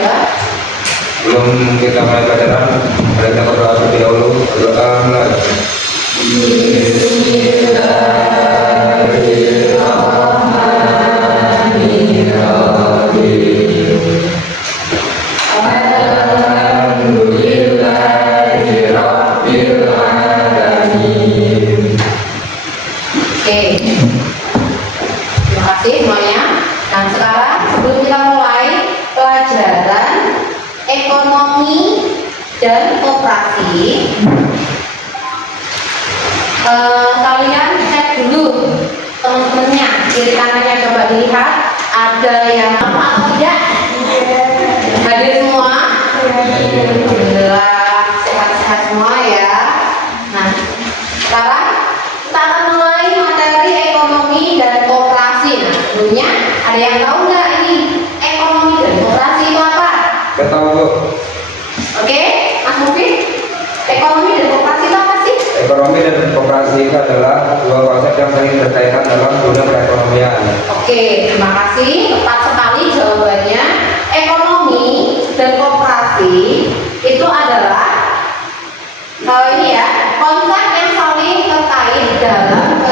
ya. Belum kita mulai pelajaran, mari kita berdoa terlebih dahulu. Berdoa. Terima kasih semuanya. Nah sekarang sebelum kita mulai pelajaran ekonomi dan koperasi, kalian cek dulu teman-temannya, kiri kanannya coba dilihat ada yang apa atau tidak. Hadir semua? Alhamdulillah sehat-sehat semua ya. Nah sekarang kita akan mulai materi ekonomi dan koperasi. Nah sebelumnya ada yang tahu nggak ini ekonomi dan koperasi itu apa? Kita tahu Bu. Oke, Mas Mufid, ekonomi dan koperasi itu apa sih? Ekonomi dan koperasi itu adalah dua konsep yang saling berkaitan dalam dunia perekonomian. Oke, terima kasih. Tepat sekali jawabannya. Ekonomi dan koperasi itu adalah ini ya, konsep yang saling terkait dalam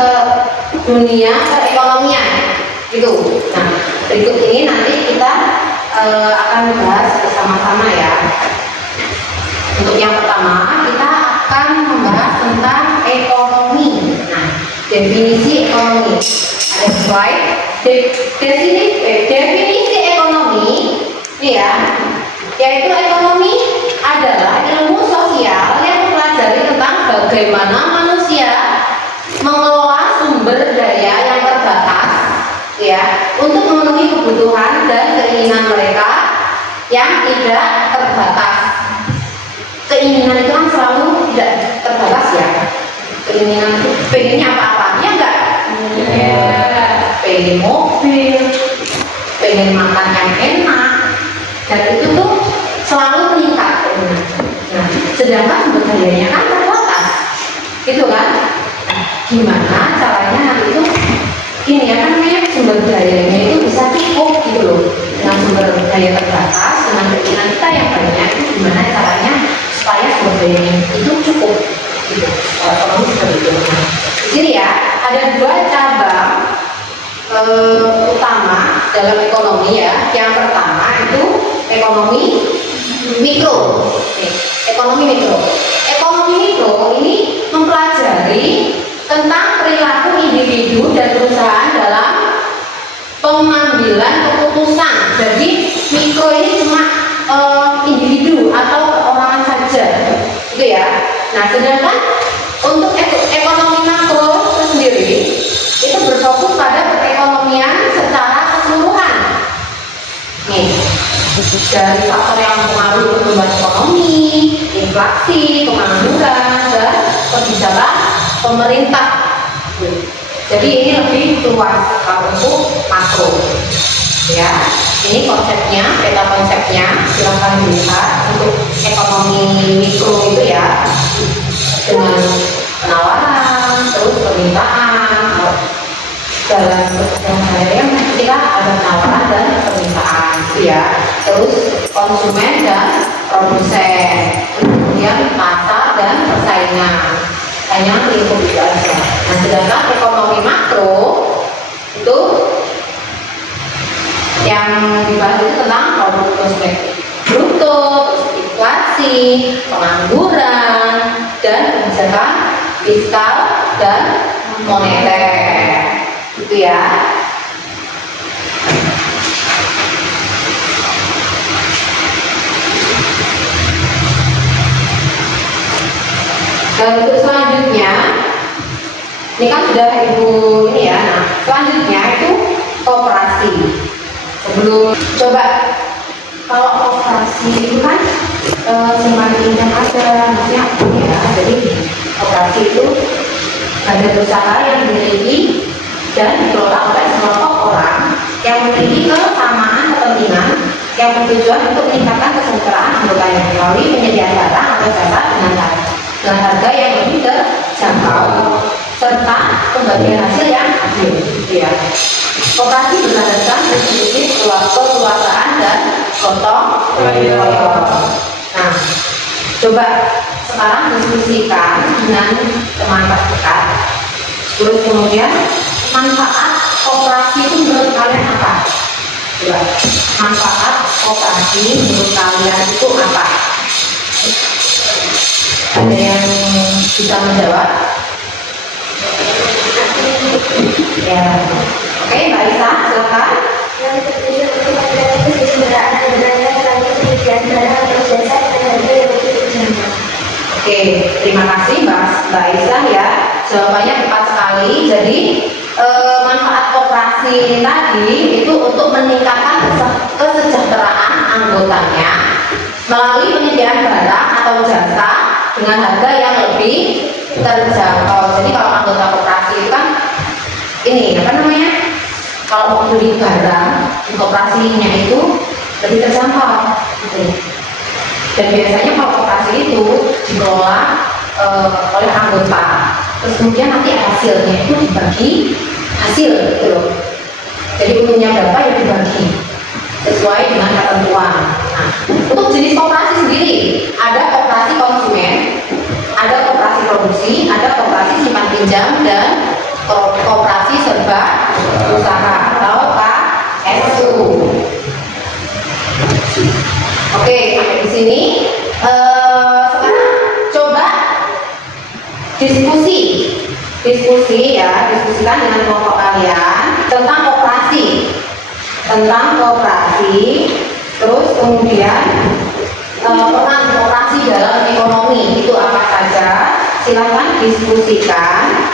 dunia perekonomian. Gitu. Nah, berikut ini nanti kita akan bahas bersama-sama ya. Untuk yang pertama, kita akan membahas tentang ekonomi. Nah, definisi ekonomi. Ada slide. Definisi ekonomi, ini ya, yaitu ekonomi adalah ilmu sosial yang mempelajari tentang bagaimana manusia mengelola sumber daya yang terbatas, ya, untuk memenuhi kebutuhan dan keinginan mereka yang tidak terbatas. Keinginan itu kan selalu tidak terbatas ya. Keinginan itu pengennya apa-apa, ya enggak? Pengen mobil, pengen makan yang enak, dan itu tuh selalu meningkat. Nah, sedangkan sumber dayanya kan terbatas, gitu kan? Nah, gimana caranya nanti itu ini ya kan namanya sumber dayanya itu bisa cukup gitu loh. Dengan sumber daya terbatas, dengan keinginan kita yang banyak, itu gimana caranya supaya sumber dayanya itu cukup gitu. Ekonomi seperti itu. Nah, di sini ya ada dua cabang utama dalam ekonomi ya. Yang pertama itu ekonomi mikro. Ekonomi mikro. Ekonomi mikro ini mempelajari tentang perilaku individu dan perusahaan dalam pengambilan keputusan. Jadi mikro ini cuma individu atau perorangan saja, gitu ya. Nah, sedangkan untuk ekonomi makro itu sendiri itu berfokus pada perekonomian secara keseluruhan. Nih, dari faktor yang mempengaruhi pertumbuhan ekonomi, inflasi, pengangguran, dan kebijakan pemerintah. Jadi ini lebih luas kalau untuk makro. Ya, ini konsepnya, peta konsepnya, silahkan dilihat untuk ekonomi mikro itu ya, dengan penawaran, terus permintaan, dalam proses yang ketika ada penawaran dan permintaan, itu ya, terus konsumen dan produsen, kemudian pasar dan persaingan, hanya lingkup itu aja. Nah, sedangkan ekonomi makro itu yang dibahas itu tentang produk domestik bruto, inflasi, pengangguran, dan kebijakan fiskal dan moneter, gitu ya. Dan untuk selanjutnya, ini kan sudah ibu ini ya. Nah, selanjutnya itu koperasi. Sebelum coba, kalau koperasi itu kan semakin yang ada, maksudnya ya. Jadi koperasi itu badan usaha yang dimiliki dan dikelola oleh sekelompok orang yang memiliki kesamaan kepentingan yang bertujuan untuk meningkatkan kesejahteraan anggotanya melalui penyediaan barang atau jasa dengan harga yang lebih terjangkau serta pembagian hasil yang adil, gitu ya. Koperasi berdasarkan prinsip kekuasaan dan gotong Nah, coba sekarang diskusikan dengan teman terdekat. Terus kemudian manfaat koperasi itu menurut kalian apa? Coba, manfaat koperasi menurut kalian itu apa? Ada yang bisa menjawab? Ya, oke, Mbak Isa, silakan. Yang bertujuan untuk mengurangi kesetaraan sebenarnya melalui penyediaan barang atau jasa dengan harga yang lebih terjangkau. Oke, terima kasih Mbak Isa ya. Jawabannya tepat sekali. Jadi manfaat koperasi ini tadi itu untuk meningkatkan kesejahteraan anggotanya melalui penyediaan barang atau jasa dengan harga yang lebih terjangkau. Jadi kalau anggota koperasi itu kan ini apa namanya? Kalau mau beli barang di koperasinya itu lebih terjangkau. Gitu. Dan biasanya kalau koperasi itu dikelola oleh anggota, terus kemudian nanti hasilnya itu dibagi hasil gitu loh. Jadi untungnya berapa ya dibagi sesuai dengan ketentuan. Nah, untuk jenis koperasi sendiri ada koperasi konsumen, ada koperasi produksi, ada koperasi simpan pinjam dan koperasi serba usaha atau KSU. Oke, sampai di sini. Sekarang coba diskusi ya, diskusikan dengan kelompok kalian tentang koperasi, terus kemudian peran koperasi dalam ekonomi itu apa saja. Silakan diskusikan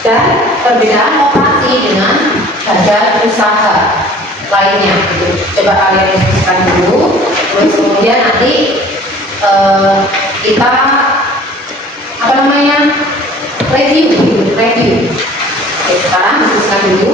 dan perbedaan koperasi dengan badan usaha lainnya. Gitu. Coba kalian diskusikan dulu, terus kemudian nanti kita apa namanya review. Oke, sekarang diskusikan dulu.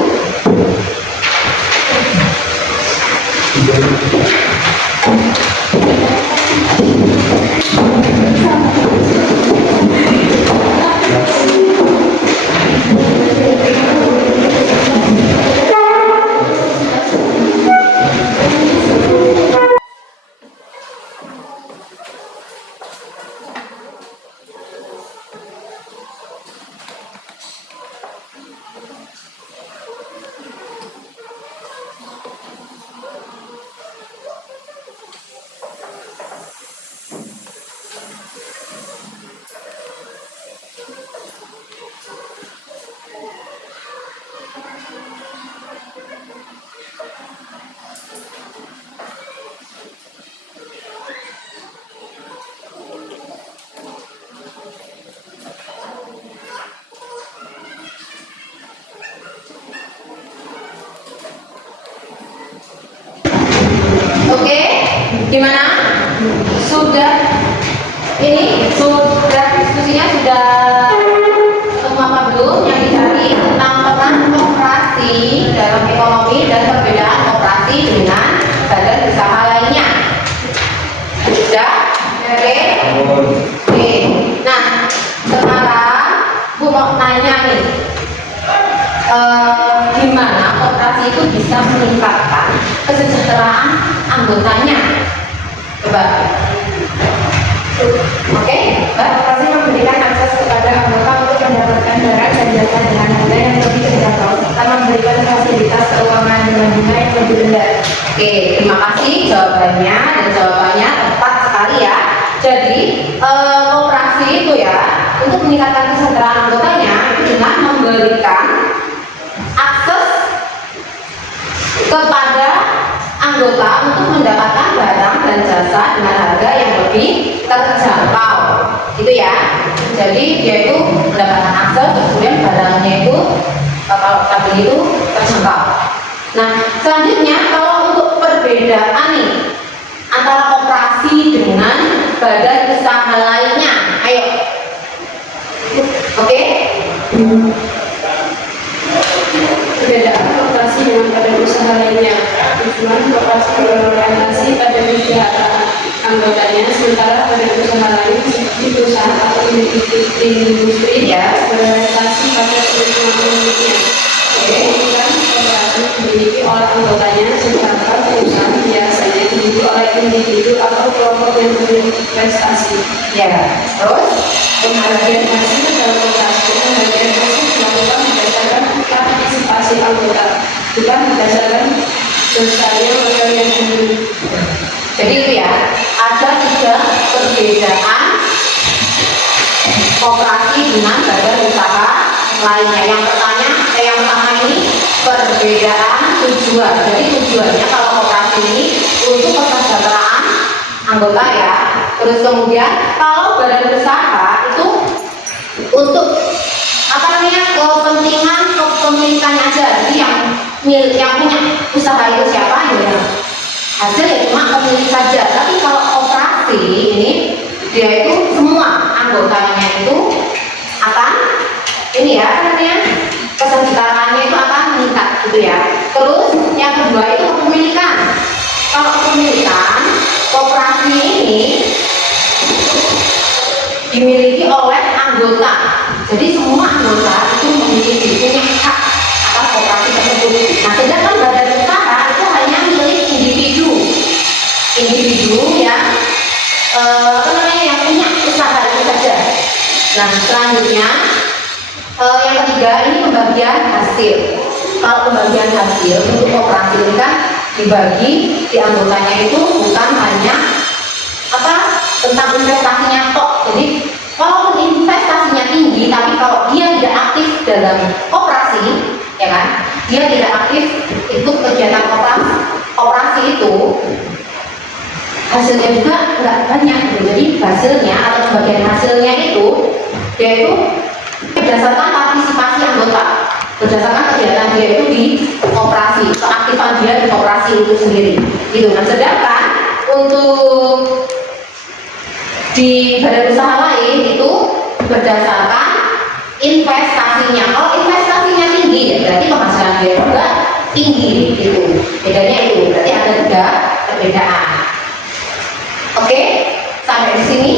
Oke, gimana? Sudah diskusinya sudah ketemu apa belum? Yang dicari tentang peran koperasi dalam ekonomi dan perbedaan koperasi dengan badan usaha lainnya. Sudah? Oke. Nah, sekarang Bu mau nanya nih, gimana koperasi itu bisa meningkatkan kesejahteraan anggotanya? Coba. Oke, Mbak. Koperasi memberikan akses kepada anggota untuk mendapatkan barang dan jasa dengan harga yang lebih terjangkau serta memberikan fasilitas keuangan dengan bunga yang lebih rendah. Oke, terima kasih jawabannya, dan jawabannya tepat sekali ya. Jadi koperasi itu ya untuk meningkatkan kesejahteraan anggotanya itu dengan memberikan akses kepada anggota untuk mendapatkan barang dan jasa dengan harga yang lebih terjangkau, gitu ya. Jadi dia itu mendapatkan akses, kemudian barangnya itu kalau kita beli itu terjangkau. Nah, selanjutnya kalau untuk perbedaan nih antara koperasi dengan badan usaha lainnya, ayo. Oke? Perbedaan koperasi dengan badan usaha lainnya. Tujuan koperasi berorientasi pada kesejahteraan anggotanya, sementara badan usaha lain seperti perusahaan atau industri berorientasi pada keuntungan pemiliknya. Keuntungan koperasi dimiliki oleh anggotanya, sedangkan perusahaan biasanya dimiliki oleh individu atau kelompok yang berprestasi. Ya, terus Pembagian hasil dalam koperasi, pembagian hasil dilakukan berdasarkan partisipasi anggota, bukan berdasarkan dosanya modal yang dulu. jadi itu ya, ada 3 perbedaan koperasi dengan badan usaha lainnya. Yang pertama ini perbedaan tujuan. Jadi tujuannya kalau koperasi ini untuk kesejahteraan anggota ya. Terus kemudian kalau badan usaha itu untuk kepentingan kepemilikannya aja. Jadi yang punya usaha itu siapa ya? Hasil ya cuma pemilik saja. Tapi kalau koperasi ini dia itu semua anggotanya itu akan kesejahteraannya itu akan meningkat gitu ya. Terus yang kedua itu kepemilikan. Kalau kepemilikan koperasi ini dimiliki oleh anggota. Jadi semua anggota itu punya hak atas koperasi tersebut. Nah, sedangkan badan usaha itu hanya milik individu yang yang punya usaha itu saja. Nah, selanjutnya yang ketiga ini pembagian hasil. Kalau pembagian hasil untuk koperasi ini kan dibagi di anggotanya itu bukan hanya tentang investasinya tok. Jadi walaupun investasinya tinggi, tapi kalau dia tidak aktif dalam koperasi, ya kan, dia tidak aktif ikut kegiatan koperasi itu, hasilnya juga nggak banyak gitu. Jadi hasilnya atau sebagian hasilnya itu dia itu berdasarkan partisipasi anggota, berdasarkan kegiatan dia itu di koperasi, keaktifan dia di koperasi itu sendiri gitu. Nah, sedangkan untuk di badan usaha lain itu berdasarkan investasinya. Kalau investasinya tinggi ya berarti penghasilan dia juga tinggi gitu. Bedanya itu berarti ada 3 perbedaan. Oke, sampai di sini.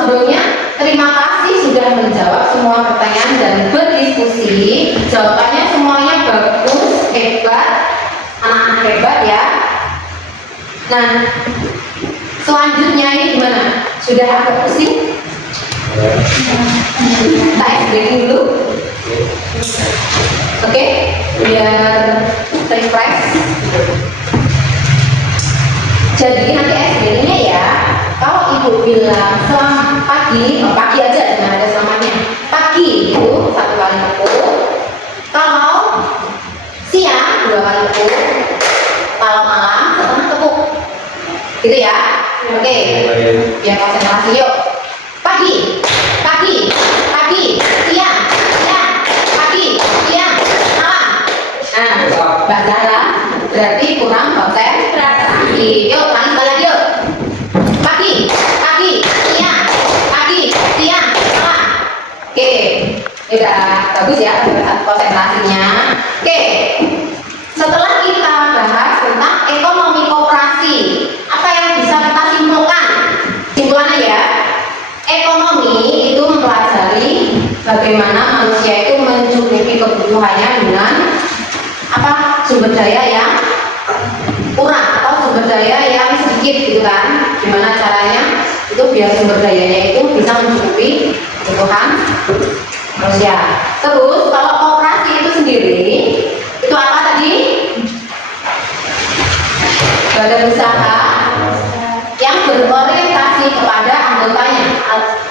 Sebelumnya terima kasih sudah menjawab semua pertanyaan dan berdiskusi. Jawabannya semuanya bagus, hebat, anak-anak hebat ya. Nah, selanjutnya ini gimana? Sudah agak pusing? Kita breaking dulu. Oke, biar refresh. Jadi nanti SBD-nya ya, kalau ibu bilang selamat pagi, pagi aja jangan ada selamatnya. Pagi itu 1 kali tepuk. Kalau siang 2 kali tepuk. Kalau malam setengah tepuk. Gitu ya. Oke, biar konsentrasi yuk. Pagi, pagi, pagi, siang, siang, pagi, siang, malam. Nah, Mbak Zara berarti kurang konsentrasi. Yuk, sekali lagi yuk. Pagi, pagi, siang, pagi, siang, malam. Oke, udah bagus ya konsentrasinya. Oke, setelah kita bahas tentang ekonomi koperasi, apa yang bisa kita simpulkan? Simpulannya ya, ekonomi itu mempelajari bagaimana manusia itu mencukupi kebutuhannya dengan sumber daya yang kurang atau sumber daya yang sedikit gitu kan. Gimana caranya itu biar sumber dayanya itu bisa mencukupi kebutuhan manusia. Terus kalau koperasi itu sendiri itu apa tadi? Badan usaha yang berorientasi kepada anggotanya,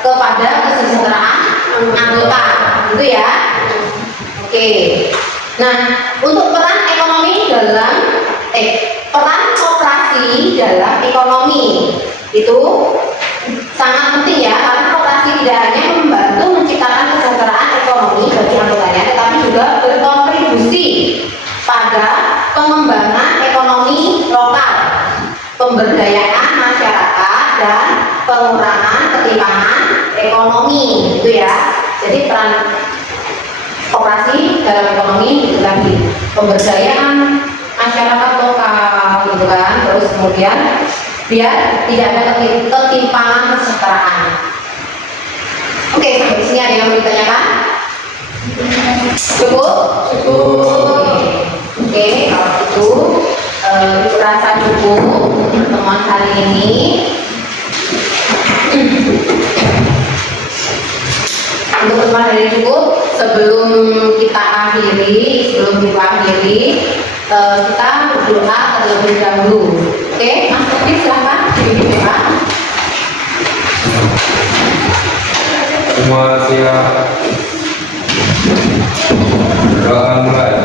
kepada kesejahteraan anggota, gitu ya. Oke. Nah, untuk peran ekonomi dalam peran koperasi dalam ekonomi itu sangat penting ya, karena koperasi tidak hanya membantu menciptakan kesejahteraan ekonomi bagi anggotanya, tetapi juga berkontribusi pada pengembangan ekonomi lokal, pemberdayaan masyarakat dan pengurangan ketimpangan ekonomi, gitu ya. Jadi peran koperasi dalam ekonomi itu lagi pemberdayaan masyarakat lokal, gitu kan. Terus kemudian biar tidak ada ketimpangan kesejahteraan. Oke, sampai di sini ada yang mau ditanyakan? Cukup? Cukup. Oke, kalau itu Ibu rasa cukup untuk pertemuan kali ini. Untuk pertemuan hari ini cukup. Sebelum kita akhiri, kita berdoa terlebih dahulu. Oke, Mas Taufik silahkan dipimpin doa. Semua siap. Doa mulai.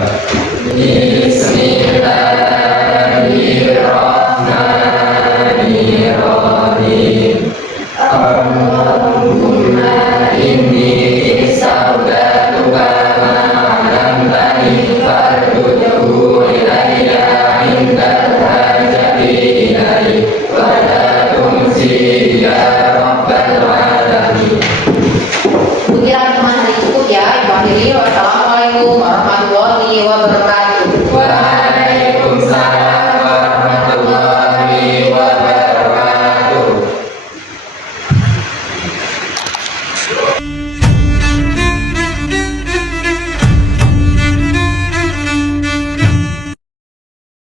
Bismillahirrahmanirrahim. Allahumma inni saudatuka ma'alamtani farduhu ilayya indal hajati ilai wa la tumsi ya rabbal alamin. Mungkin teman hari cukup ya, Ibu akhiri. Wassalamualaikum